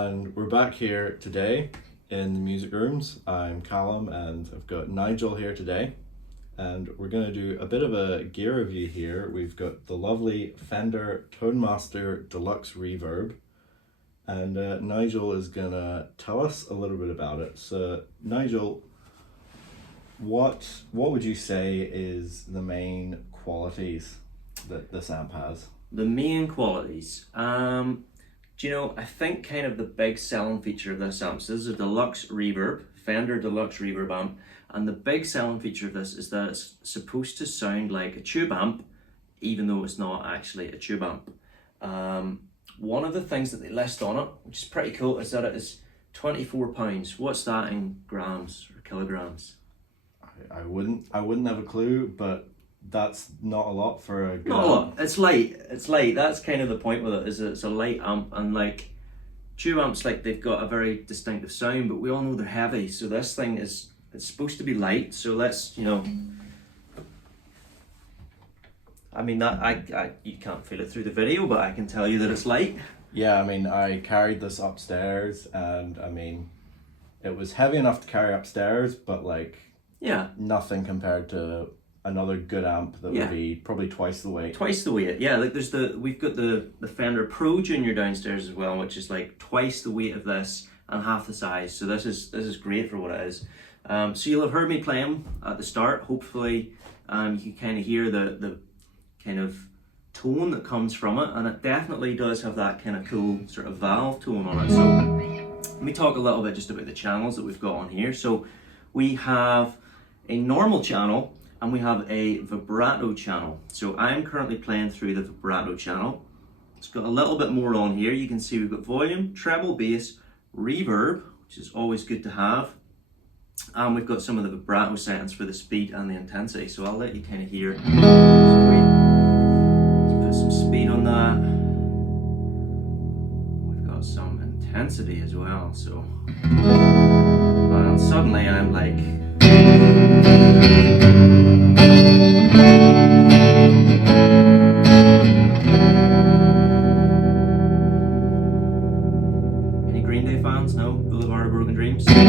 and we're back here today in the music rooms. I'm Calum and I've got Nigel here today, and we're going to do a bit of a gear review here. We've got the lovely Fender Tonemaster Deluxe Reverb, and Nigel is going to tell us a little bit about it. So Nigel, what would you say is the main qualities that this amp has? The main qualities, do you know, I think kind of the big selling feature of this amp, so this is a Deluxe Reverb, Fender Deluxe Reverb amp, and the big selling feature of this is that it's supposed to sound like a tube amp, even though it's not actually a tube amp. One of the things that they list on it, which is pretty cool, is that it is 24 pounds. What's that in grams or kilograms? I wouldn't have a clue, but that's not a lot for a good Not a amp. lot. It's light. It's light. That's kind of the point with it, is that it's a light amp, and like tube amps, like they've got a very distinctive sound, but we all know they're heavy. So this thing it's supposed to be light. So let's, you know, I mean that you can't feel it through the video, but I can tell you that it's light. Yeah, I mean, I carried this upstairs, and I mean, it was heavy enough to carry upstairs, but like, yeah, nothing compared to another good amp that would be probably twice the weight. Twice the weight, yeah. Like we've got the Fender Pro Junior downstairs as well, which is like twice the weight of this and half the size. So this is great for what it is. So you'll have heard me playing at the start. Hopefully, you can kind of hear the kind of tone that comes from it, and it definitely does have that kind of cool sort of valve tone on it. So let me talk a little bit just about the channels that we've got on here. So we have a normal channel and we have a vibrato channel. So I'm currently playing through the vibrato channel. It's got a little bit more on here. You can see we've got volume, treble, bass, reverb, which is always good to have. And we've got some of the vibrato settings for the speed and the intensity. So I'll let you kind of hear. Let's put some speed on that. We've got some intensity as well. So, and suddenly I'm like, any Green Day fans know Boulevard of Broken Dreams? Yeah,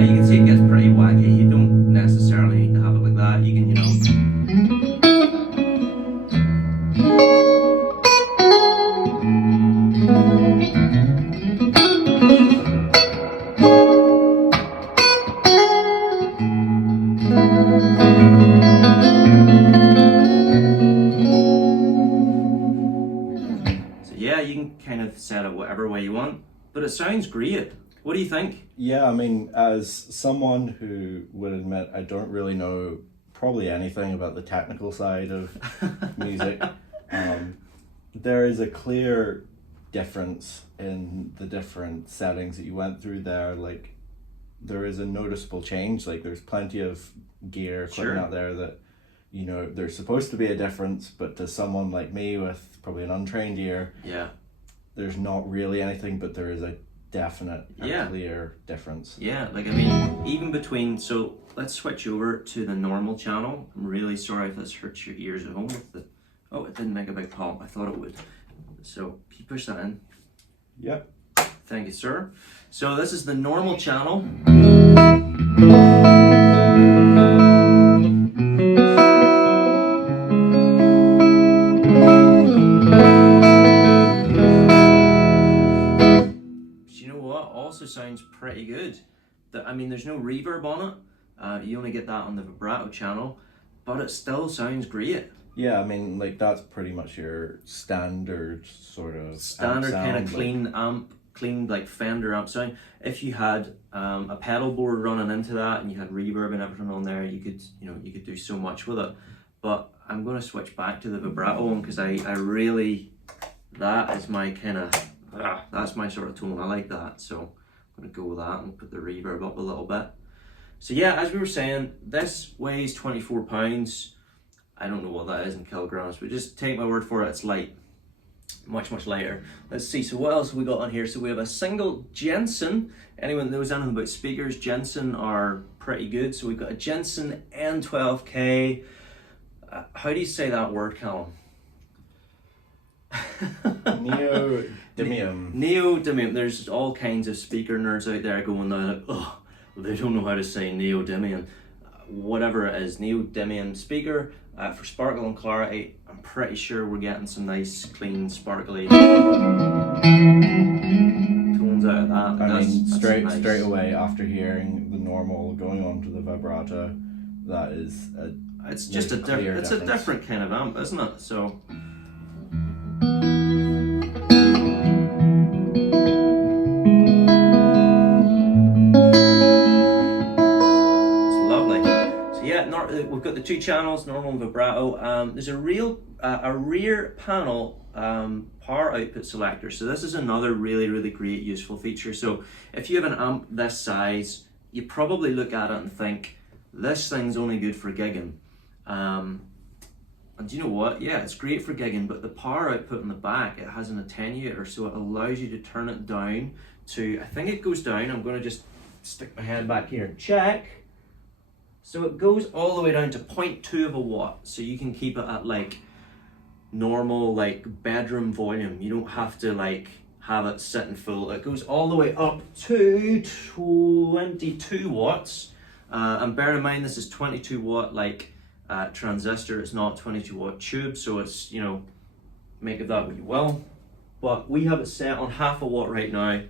you can see it gets pretty wacky. You don't necessarily need to have it like that. You can, you know. So yeah, you can kind of set it whatever way you want, but it sounds great. What do you think? Yeah, I mean, as someone who would admit I don't really know probably anything about the technical side of music, there is a clear difference in the different settings that you went through there. Like, there is a noticeable change. Like, there's plenty of gear equipment out there that, you know, there's supposed to be a difference, but to someone like me with probably an untrained ear, there's not really anything, but there is a definite clear difference. Yeah, like I mean, even between, so let's switch over to the normal channel. I'm really sorry if this hurts your ears at home with the, oh, it didn't make a big pop. I thought it would. So can you push that in? Yep. Thank you, sir. So this is the normal channel. Sounds pretty good. I mean, there's no reverb on it. You only get that on the vibrato channel, but it still sounds great. Yeah, I mean, like, that's pretty much your standard sort of standard kind of clean amp, clean like Fender amp sound. If you had a pedal board running into that and you had reverb and everything on there, you could do so much with it. But I'm going to switch back to the vibrato one because I really, that is my kind of, that's my sort of tone. I like that, so I'm going to go with that and put the reverb up a little bit. So yeah, as we were saying, this weighs 24 pounds. I don't know what that is in kilograms, but just take my word for it, it's light. Much lighter. Let's see, so what else have we got on here? So we have a single Jensen. Anyone that knows anything about speakers, Jensen are pretty good. So we've got a Jensen N12K. How do you say that word, Calum? Neodymium. Neodymium. There's all kinds of speaker nerds out there going now like, oh, they don't know how to say neodymium. Whatever it is, neodymium speaker for sparkle and clarity. I'm pretty sure we're getting some nice, clean, sparkly tones out of that. I mean, straight nice. away after hearing the normal going on to the vibrato, that is it's just a different kind of amp, isn't it? So. We've got the 2 channels, normal and vibrato. There's a rear panel power output selector. So this is another really great useful feature. So if you have an amp this size, you probably look at it and think, this thing's only good for gigging. And you know what? Yeah, it's great for gigging, but the power output in the back, it has an attenuator, so it allows you to turn it down to, I think it goes down, I'm going to just stick my head back here and check. So it goes all the way down to 0.2 of a watt, so you can keep it at like normal like bedroom volume. You don't have to like have it sitting full. It goes all the way up to 22 watts. And bear in mind this is 22 watt like transistor, it's not 22 watt tube, so it's, you know, make of that what you will. But we have it set on half a watt right now.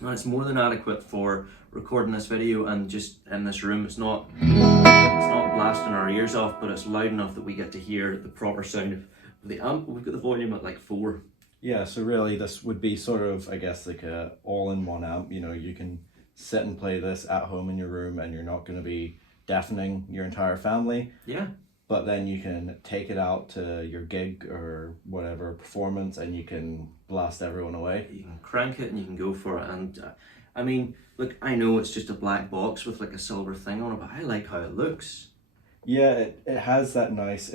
And it's more than adequate for recording this video and just in this room. It's not blasting our ears off, but it's loud enough that we get to hear the proper sound of the amp. We've got the volume at like 4. Yeah, so really this would be sort of, I guess, like a all-in-one amp. You know, you can sit and play this at home in your room and you're not going to be deafening your entire family. Yeah. But then you can take it out to your gig or whatever performance and you can blast everyone away. You can crank it and you can go for it. And I mean, look, I know it's just a black box with like a silver thing on it, but I like how it looks. Yeah, it has that nice,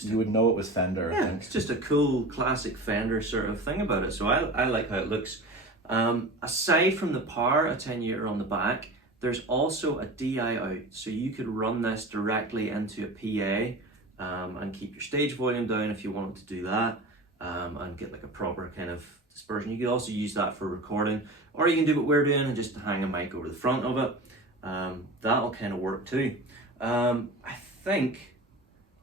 you would know it was Fender, yeah, I think. It's just a cool classic Fender sort of thing about it. So I like how it looks. Aside from the power attenuator on the back, there's also a DI out, so you could run this directly into a PA and keep your stage volume down if you wanted to do that, and get like a proper kind of dispersion. You could also use that for recording, or you can do what we're doing and just hang a mic over the front of it. That'll kind of work too. I think,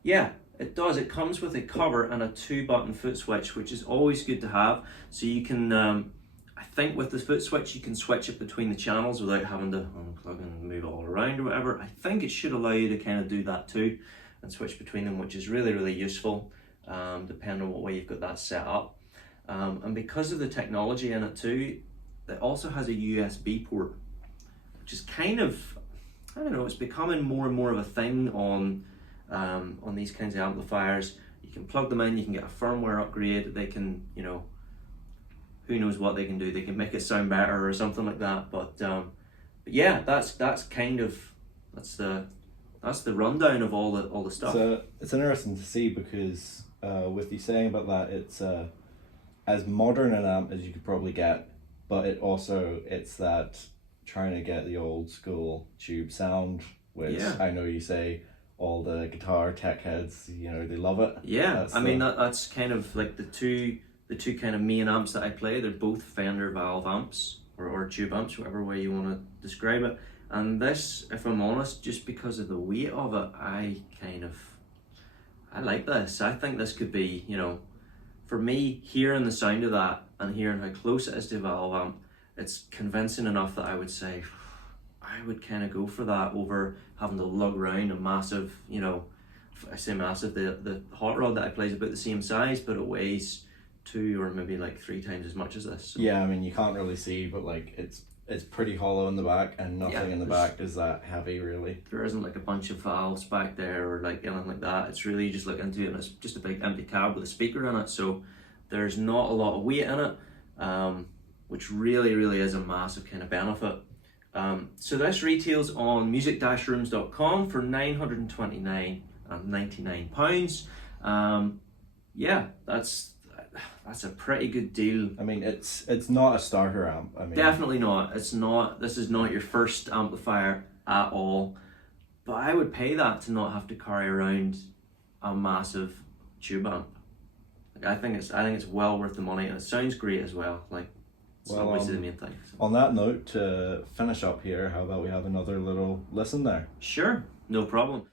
yeah, it does. It comes with a cover and a 2-button foot switch, which is always good to have. So you can, I think with the foot switch, you can switch it between the channels without having to unplug and move it all around or whatever. I think it should allow you to kind of do that too and switch between them, which is really useful, depending on what way you've got that set up. And because of the technology in it too, it also has a USB port, which is kind of, I don't know, it's becoming more and more of a thing on these kinds of amplifiers. You can plug them in, you can get a firmware upgrade, they can, you know, who knows what they can do, they can make it sound better or something like that. But yeah, that's the rundown of all the stuff. So it's interesting to see because with you saying about that, it's as modern an amp as you could probably get, but it's that trying to get the old school tube sound, which I know you say all the guitar tech heads, you know, they love it. Yeah, that's kind of like the two kind of main amps that I play. They're both Fender valve amps or tube amps, whatever way you want to describe it. And this, if I'm honest, just because of the weight of it, I like this. I think this could be, you know, for me, hearing the sound of that and hearing how close it is to a valve amp, it's convincing enough that I would say I would kind of go for that over having to lug around a massive, you know, I say massive, the hot rod that I play is about the same size, but it weighs 2 or maybe like 3 times as much as this. So. Yeah, I mean, you can't really see, but like it's pretty hollow in the back, and nothing in the back is that heavy really. There isn't like a bunch of valves back there or like anything like that. It's really just look into it and it's just a big empty cab with a speaker in it, so there's not a lot of weight in it, which really is a massive kind of benefit. So this retails on music-rooms.com for £929.99. Yeah, that's a pretty good deal. I mean, it's not a starter amp. I mean, definitely not. It's not. This is not your first amplifier at all. But I would pay that to not have to carry around a massive tube amp. Like, I think it's well worth the money, and it sounds great as well. Like, it's Well, obviously the main thing. So. On that note, to finish up here, how about we have another little listen there? Sure, no problem.